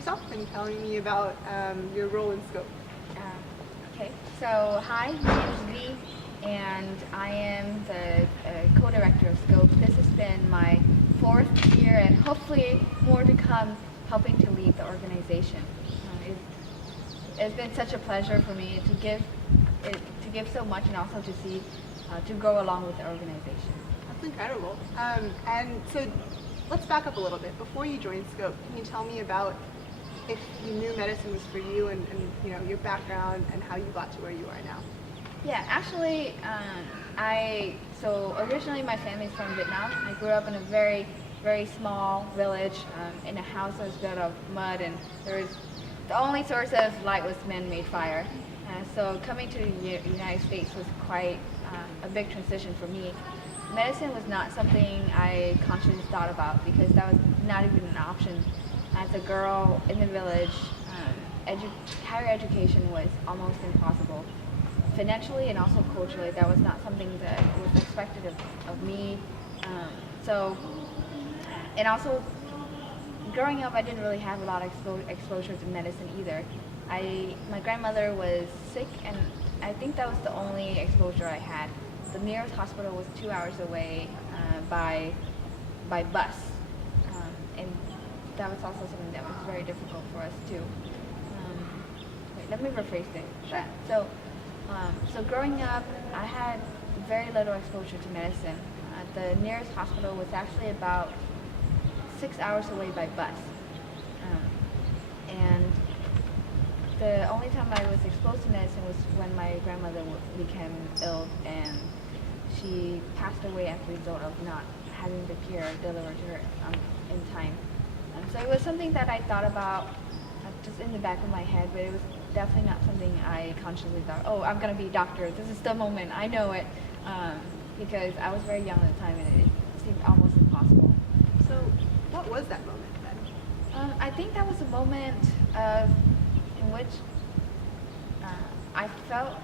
yourself and telling me about your role in Scope. Okay, so hi, my name is V, and I am the co-director of Scope. This has been my 4th year, and hopefully more to come, helping to lead the organization. It's been such a pleasure for me to give so much, and also to see to grow along with the organization. That's incredible. And so let's back up a little bit. Before you joined Scope, can you tell me about if you knew medicine was for you and you know your background and how you got to where you are now? Yeah, actually, so originally my family's from Vietnam. I grew up in a very, very small village in a house that was built of mud, and the only source of light was man-made fire. So coming to the United States was quite a big transition for me. Medicine was not something I consciously thought about because that was not even an option. As a girl in the village, higher education was almost impossible. Financially and also culturally, that was not something that was expected of me. So, and also, growing up, I didn't really have a lot of exposure to medicine either. My grandmother was sick, and I think that was the only exposure I had. The nearest hospital was 2 hours away by bus, and that was also something that was very difficult for us too. Wait, let me rephrase that. So growing up, I had very little exposure to medicine. The nearest hospital was actually about 6 hours away by bus, and the only time I was exposed to medicine was when my grandmother became ill, and she passed away as a result of not having the care delivered to her in time. So it was something that I thought about just in the back of my head, but it was definitely not something I consciously thought, oh, I'm going to be a doctor. This is the moment. I know it. Because I was very young at the time, and it seemed almost impossible. So what was that moment then? I think that was a moment in which I felt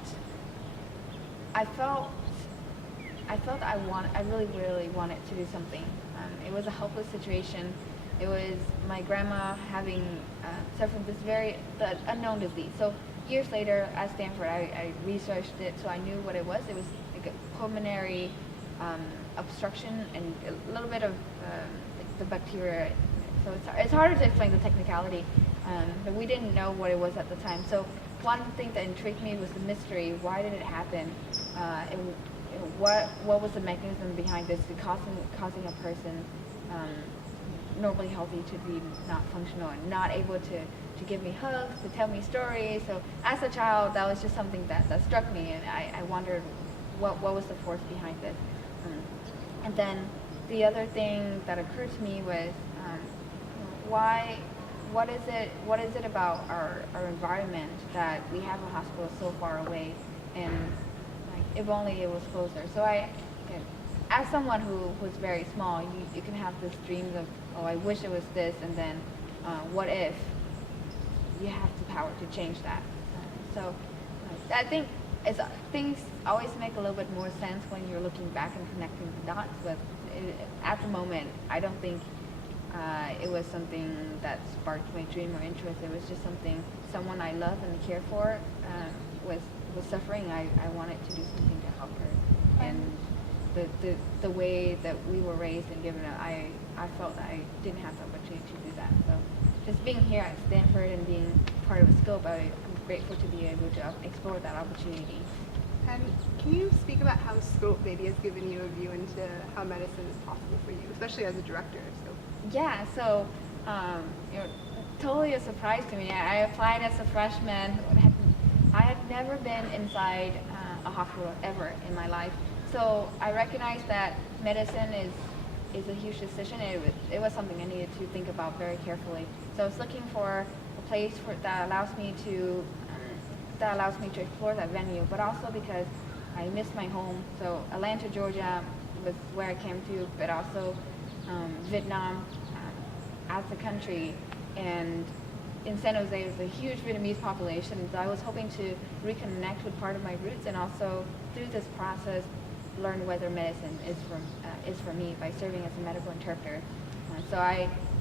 I really, really wanted to do something. It was a helpless situation. It was my grandma having suffered the unknown disease. So years later at Stanford, I researched it, so I knew what it was. It was like a pulmonary obstruction and a little bit of the bacteria. So it's harder to explain the technicality, but we didn't know what it was at the time. So one thing that intrigued me was the mystery. Why did it happen? And what was the mechanism behind this, causing a person normally healthy to be not functional and not able to give me hugs, to tell me stories. So as a child, that was just something that struck me, and I wondered what was the force behind this. And then the other thing that occurred to me was what is it about our environment that we have a hospital so far away, and like if only it was closer. So as someone who's very small, you can have this dreams of, oh, I wish it was this, and then what if you have the power to change that. So I think things always make a little bit more sense when you're looking back and connecting the dots, but at the moment, I don't think it was something that sparked my dream or interest. It was just someone I love and care for was suffering. I wanted to do something to help her. And the way that we were raised and given it, I felt that I didn't have the opportunity to do that. So just being here at Stanford and being part of a scope, I'm grateful to be able to explore that opportunity. And can you speak about how Scope maybe has given you a view into how medicine is possible for you, especially as a director of Scope? Yeah, so totally a surprise to me. I applied as a freshman. I had never been inside a hospital ever in my life. So I recognized that medicine is a huge decision. It was something I needed to think about very carefully. So I was looking for a place that allows me to explore that venue, but also because I missed my home. So Atlanta, Georgia was where I came to, but also Vietnam as a country, and in San Jose there's a huge Vietnamese population. So I was hoping to reconnect with part of my roots, and also through this process learn whether medicine is for me by serving as a medical interpreter.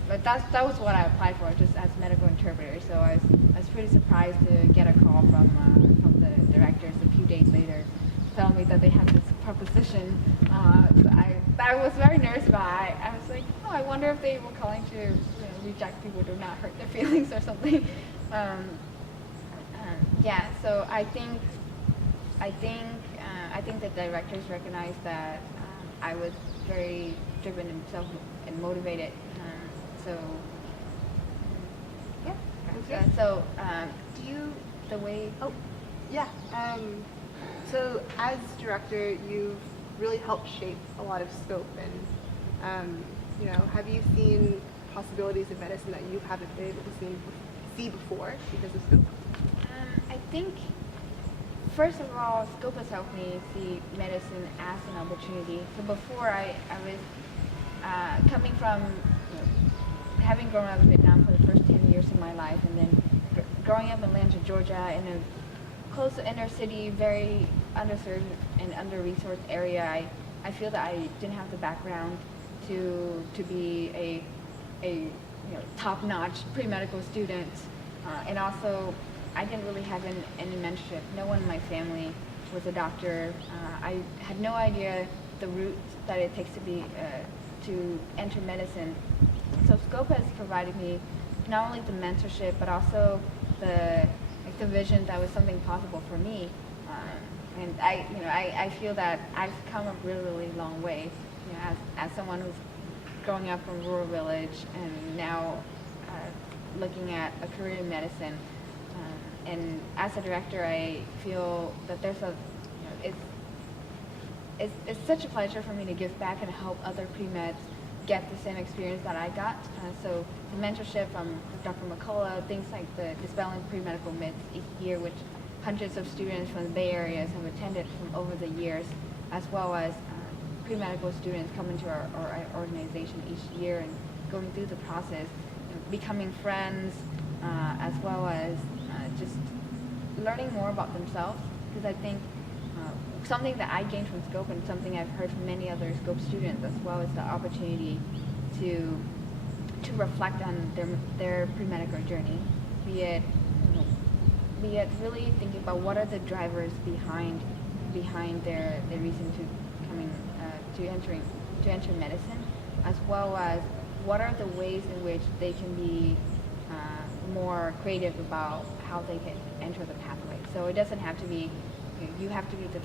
But that was what I applied for, just as medical interpreter. order. So I was pretty surprised to get a call from the directors a few days later, telling me that they had this proposition. That I was very nervous about. I was like, oh, I wonder if they were calling to reject people to not hurt their feelings or something. Yeah. So I think the directors recognized that I was very driven and motivated. So yeah. Okay. So do you the way? Oh, yeah. So as director, you've really helped shape a lot of scope, and have you seen possibilities of medicine that you haven't been able to see before because of scope? I think, first of all, scope has helped me see medicine as an opportunity. So before I was coming from having grown up in Vietnam for the first 10 years of my life, and then growing up in Atlanta, Georgia, in a close to inner city, very underserved and under-resourced area, I feel that I didn't have the background to be a top-notch pre-medical student, and also I didn't really have any mentorship. No one in my family was a doctor. I had no idea the route that it takes to enter medicine. So Scope has provided me not only the mentorship, but also the vision that was something possible for me. And I feel that I've come a really, really long way. As someone who's growing up from a rural village and now looking at a career in medicine. And as a director, I feel that there's it's such a pleasure for me to give back and help other pre-meds get the same experience that I got. So the mentorship from Dr. McCullough, things like the dispelling pre-medical myths each year, which hundreds of students from the Bay Area have attended from over the years, as well as pre-medical students coming to our organization each year and going through the process, becoming friends, as well as just learning more about themselves. Because I think something that I gained from Scope and something I've heard from many other Scope students as well is the opportunity to reflect on their pre-medical journey, be it really thinking about what are the drivers behind their reason to coming to enter medicine, as well as what are the ways in which they can be more creative about how they can enter the pathway. So it doesn't have to be you have to be the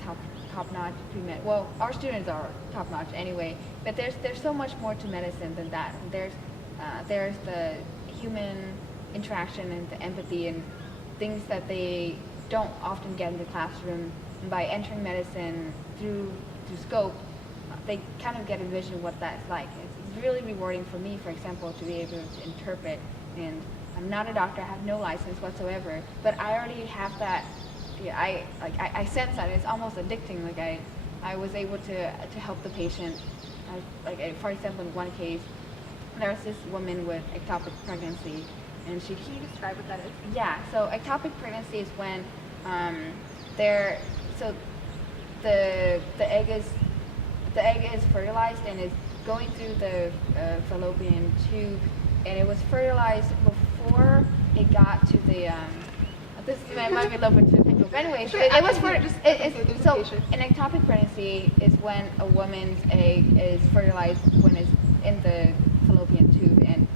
top-notch pre-med. Well, our students are top-notch anyway, but there's so much more to medicine than that. There's the human interaction and the empathy and things that they don't often get in the classroom. And by entering medicine through Scope, they kind of get a vision of what that's like. It's really rewarding for me, for example, to be able to interpret. And I'm not a doctor; I have no license whatsoever, but I already have that. Yeah, I sense that it's almost addicting. Like I was able to help the patient. For example, in one case, there was this woman with ectopic pregnancy, and she. Can you describe what that is? Yeah. So ectopic pregnancy is when the egg is fertilized and is going through the fallopian tube, and it was fertilized before it got to the. This might be a little bit too technical, but anyways, it was so an ectopic pregnancy is when a woman's egg is fertilized when it's in the fallopian tube, and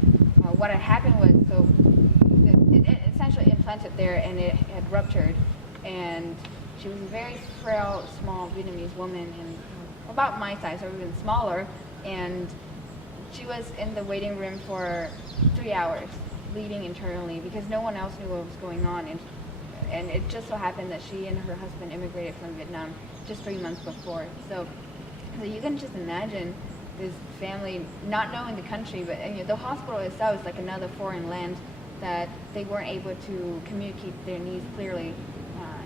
what had happened was it essentially implanted there, and it had ruptured, and she was a very frail, small Vietnamese woman, and about my size or even smaller, and she was in the waiting room for 3 hours, bleeding internally because no one else knew what was going on, and it just so happened that she and her husband immigrated from Vietnam just 3 months before. So you can just imagine this family not knowing the country, but the hospital itself is like another foreign land that they weren't able to communicate their needs clearly,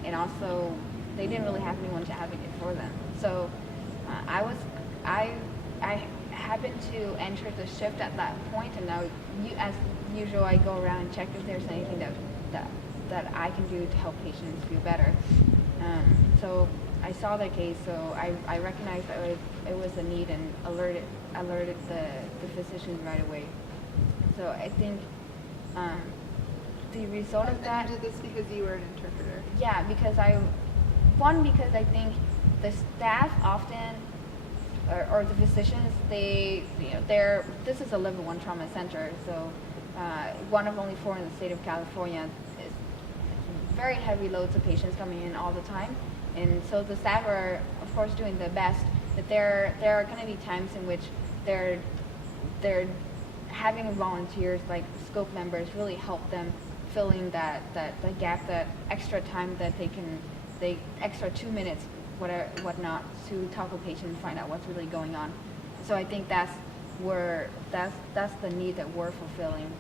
and also they didn't really have anyone to advocate for them. So I happened to enter the shift at that point, and now, as usual, I go around and check if there's anything that I can do to help patients feel better. So I saw the case, so I recognized that it was a need and alerted the physicians right away. So I think a result of that. And you did this because you were an interpreter? Yeah, because because I think the staff often, or the physicians, this is a level 1 trauma center, so one of only 4 in the state of California. Is very heavy loads of patients coming in all the time, and so the staff are, of course, doing their best, but there are going to be times in which they're having volunteers like scope members really help them filling that gap, that extra time that they extra 2 minutes, whatnot, to talk with patients and find out what's really going on. So I think that's the need that we're fulfilling,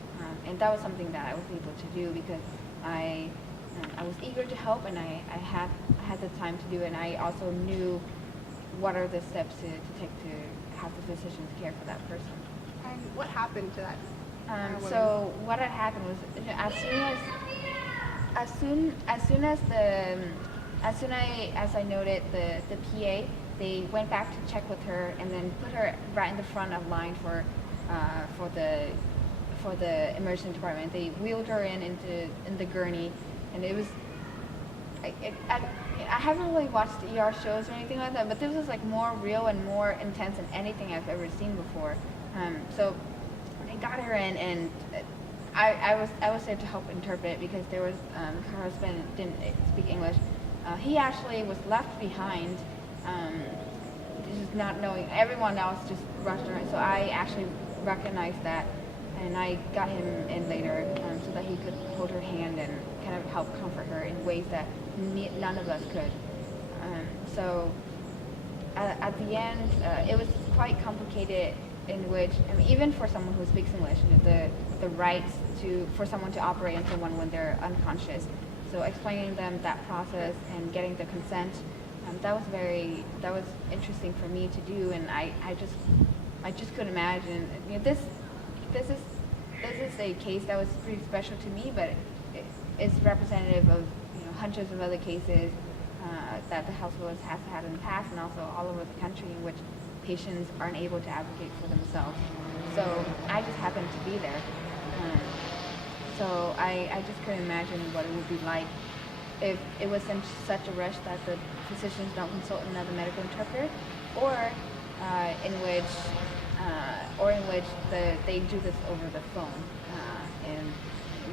and that was something that I was able to do because I was eager to help, and I had the time to do it, and I also knew what are the steps to take to have the physicians care for that person. And what happened to that? So what had happened was, as I noted the PA, they went back to check with her and then put her right in the front of line for the emergency department. They wheeled her in the gurney, and it was I haven't really watched ER shows or anything like that, but this was like more real and more intense than anything I've ever seen before. So I got her in, and I was there to help interpret because there was her husband didn't speak English. He actually was left behind, just not knowing. Everyone else just rushed her in, so I actually recognized that, and I got him in later so that he could hold her hand and kind of help comfort her in ways that none of us could. So at the end, it was quite complicated. In which, I mean, even for someone who speaks English, the rights for someone to operate on someone when they're unconscious. So explaining them that process and getting the consent, that was interesting for me to do, and I just couldn't imagine. This is a case that was pretty special to me, but it's representative of hundreds of other cases that the hospital has had in the past, and also all over the country in which patients aren't able to advocate for themselves. So I just happened to be there. So I just couldn't imagine what it would be like if it was in such a rush that the physicians don't consult another medical interpreter, or in which they do this over the phone and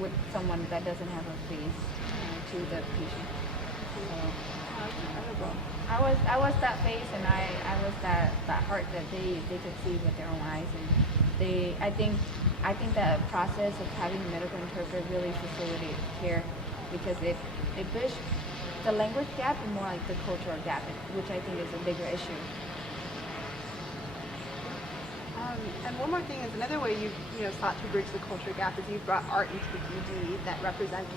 with someone that doesn't have a face to the patient. So, That's incredible. I was that face, and I was that heart that they could see with their own eyes, and I think that process of having a medical interpreter really facilitated care because it bridged the language gap and more like the cultural gap, which I think is a bigger issue. And one more thing is another way you sought to bridge the culture gap is you brought art into the ED that represents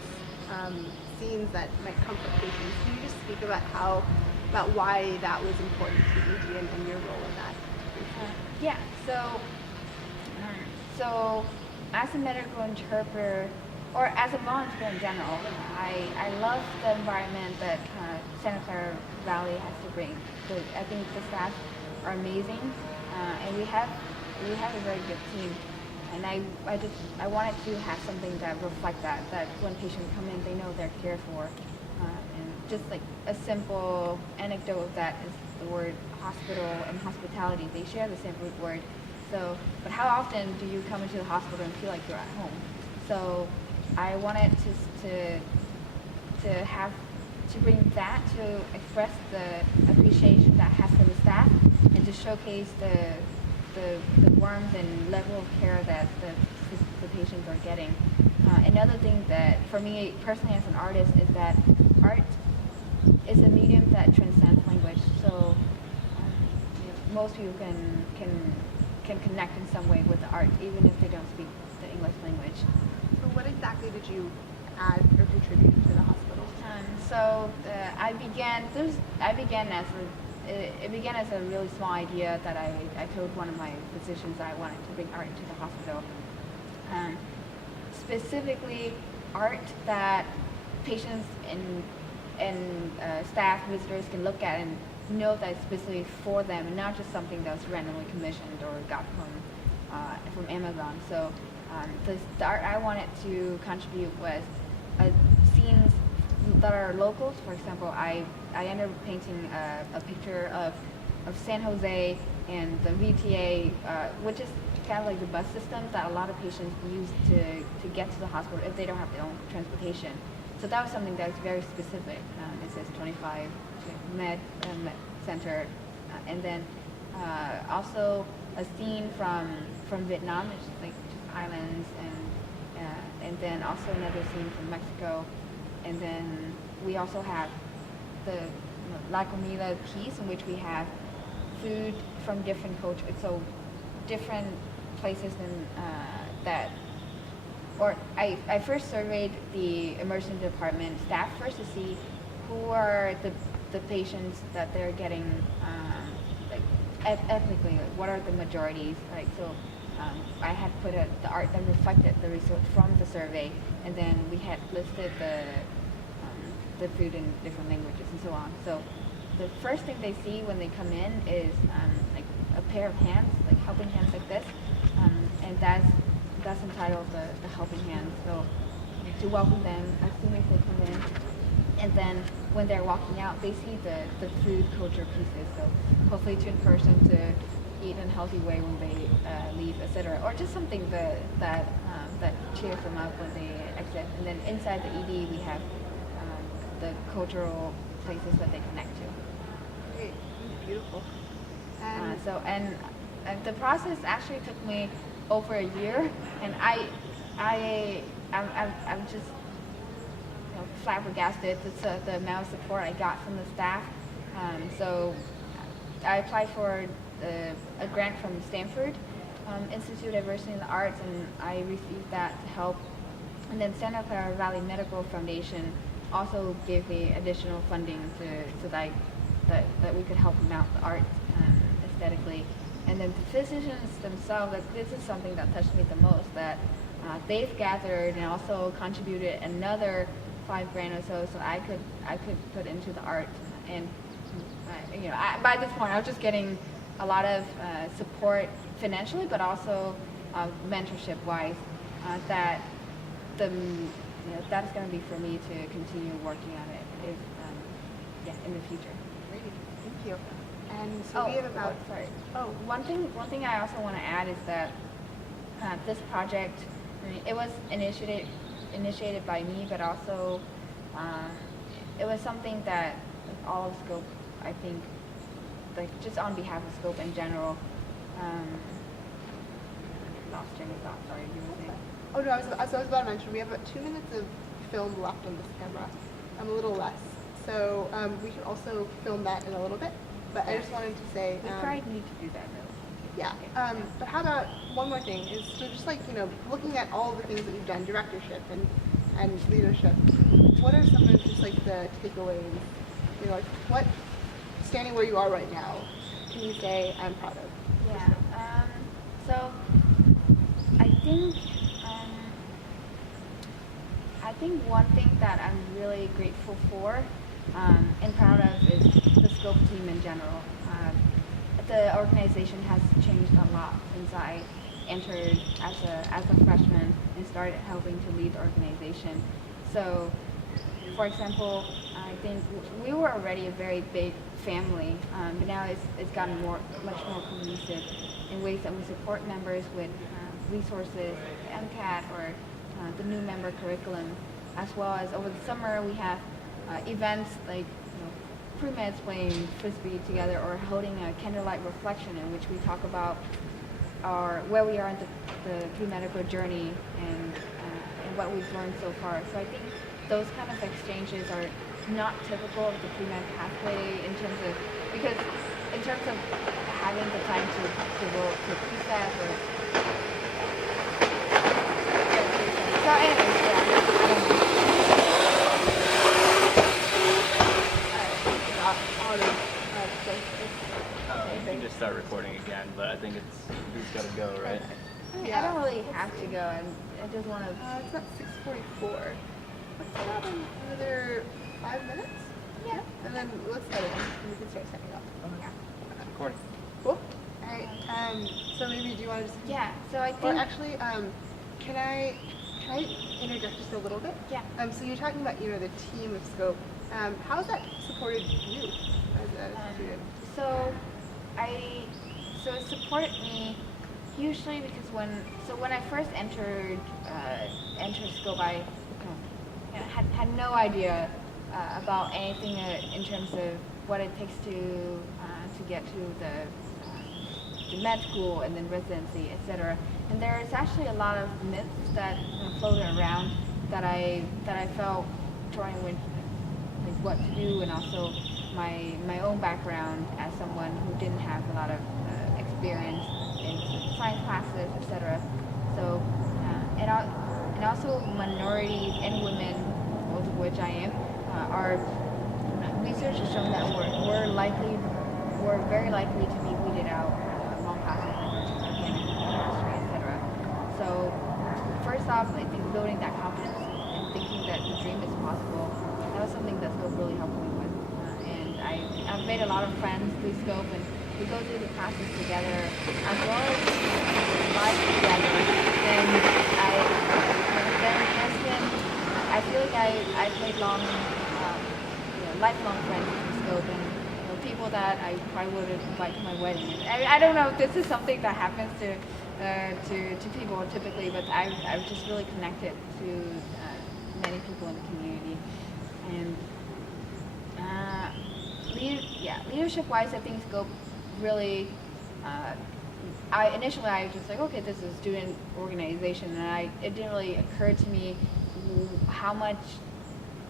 scenes that might comfort patients. Can you just speak about why that was important to ED and your role in that? Yeah. So as a medical interpreter, or as a volunteer in general, I love the environment that Santa Clara Valley has to bring. I think the staff are amazing, and we have a very good team. And I wanted to have something that reflect that when patients come in, they know they're cared for. And just like a simple anecdote of that is the word hospital and hospitality. They share the same root word. So, but how often do you come into the hospital and feel like you're at home? So I wanted to bring that, to express the appreciation that has for the staff, and to showcase the warmth and level of care that the patients are getting. Another thing that, for me personally as an artist, is that art is a medium that transcends language. So most people can connect in some way with the art, even if they don't speak the English language. So what exactly did you add or contribute to the hospital? It began as a really small idea that I told one of my physicians that I wanted to bring art into the hospital. Specifically, art that patients and staff, visitors can look at and know that it's specifically for them, and not just something that was randomly commissioned or got from Amazon. So The art I wanted to contribute was scenes that are locals. For example, I ended up painting a picture of San Jose and the VTA, which is kind of like the bus system that a lot of patients use to get to the hospital if they don't have their own transportation. So that was something that was very specific. It says 25 med center, and then also a scene from Vietnam, which is like just islands, and then also another scene from Mexico, and then we also have the La Comida piece in which we have food from different cultures, so different places than that. Or I first surveyed the emergency department staff first to see who are the patients that they're getting like ethnically, like what are the majorities, like so. I had put the art that reflected the results from the survey, and then we had listed the food in different languages and so on. So the first thing they see when they come in is like a pair of hands, like helping hands like this, and that's entitled the helping hands. So to welcome them as soon as they come in, and then when they're walking out, they see the food culture pieces. So hopefully to encourage them to eat in a healthy way when they leave, etc., or just something that cheers them up when they exit. And then inside the ED, we have the cultural places that they connect to. Great, beautiful. And And the process actually took me over a year, and I'm just flabbergasted the amount of support I got from the staff. So I applied for a grant from Stanford Institute of Diversity in the Arts, and I received that to help. And then Santa Clara Valley Medical Foundation also gave me additional funding so that we could help them out the art aesthetically. And then the physicians themselves, like, this is something that touched me the most, that they've gathered and also contributed another $5,000 or so I could put into the art. And by this point I was just getting a lot of support financially, but also mentorship wise, that that's going to be for me to continue working on it in the future. Great, thank you. And so we have about one thing I also want to add is that this project, it was initiated by me, but also it was something that all of Scope, I think, like just on behalf of Scope in general, lost train of thought, sorry, you were saying? Oh no, I was about to mention, we have about 2 minutes of film left on this camera. A little less. So we can also film that in a little bit. But I just wanted to say... we probably need to do that though. Yeah. But how about one more thing is, so just like, looking at all the things that you've done, directorship and leadership, what are some of just like the takeaways? Like what, standing where you are right now, can you say I'm proud of? Yeah. So I think one thing that I'm really grateful for and proud of is the Scope team in general. The organization has changed a lot since I entered as a freshman and started helping to lead the organization. So, for example, I think we were already a very big family, but now it's gotten much more cohesive in ways that we support members with resources, MCAT, or the new member curriculum, as well as over the summer we have events like pre-meds playing frisbee together, or holding a candlelight reflection in which we talk about where we are in the pre-medical journey and what we've learned so far. So I think those kind of exchanges are not typical of the pre-med pathway in terms of having the time to devote to pre-staff or so anyways, You can just start recording again, but I think he's got to go, right? I don't really have to go, and I just want to... It's about 6:44. Let's set up in another 5 minutes? Yeah. And then let's set it and we can start setting up. Yeah. Recording. Cool. Alright, so maybe do you want to just... Yeah, so I Or think... actually, can I interject just a little bit? Yeah. So you're talking about, the team of Scope. How has that supported you as a student? So it supported me hugely because when I first entered Scope, I had no idea about anything in terms of what it takes to get to the med school and then residency, etc. And there's actually a lot of myths that floated around that I felt touring with what to do, and also my own background as someone who didn't have a lot of experience in science classes, etc. So and also minorities and women, both of which I am, are research has shown that we're very likely to be weeded out among classes in organic chemistry, etc. So first off, I think building that confidence and thinking that the dream is possible, that was something that Scope really helped me with. And I've made a lot of friends through Scope, and we go through the classes together as well as live together. And I feel like I made lifelong friends through Scope, and people that I probably would invite to my wedding. I don't know if this is something that happens to people typically, but I've just really connected to many people in the community. And leadership-wise, I think Scope really. Initially I was just like, okay, this is a student organization, and it didn't really occur to me how much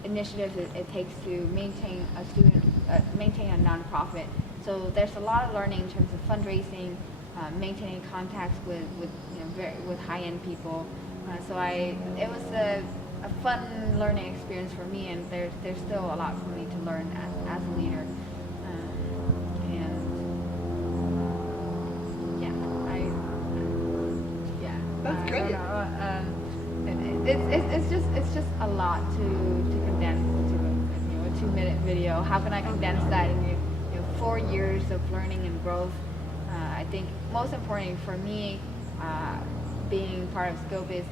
initiative it takes to maintain a nonprofit. So there's a lot of learning in terms of fundraising, maintaining contacts with high-end people. So it was a fun learning experience for me, and there's still a lot for me to learn as a leader. That's great. It's just a lot to condense into a 2-minute video. How can I condense that in 4 years of learning and growth? I think most important for me, being part of Scope is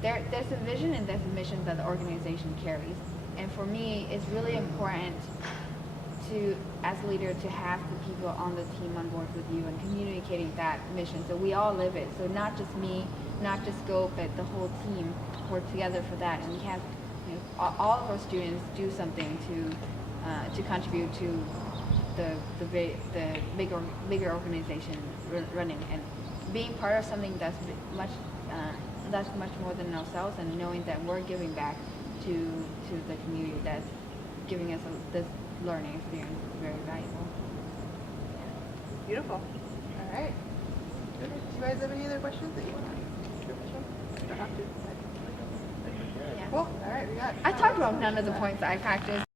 there's a vision and there's a mission that the organization carries. And for me, it's really important to, as a leader, to have the people on the team on board with you and communicating that mission. So we all live it. So not just me, not just Scope, but the whole team work together for that. And we have all of our students do something to contribute to the bigger organization running, and being part of something that's much more than ourselves, and knowing that we're giving back to the community that's giving us this learning experience is very valuable. Beautiful. All right. Do you guys have any other questions that you want to ask? You don't have to. Yeah. Cool. All right, we got. I talked about none of the points that I practiced.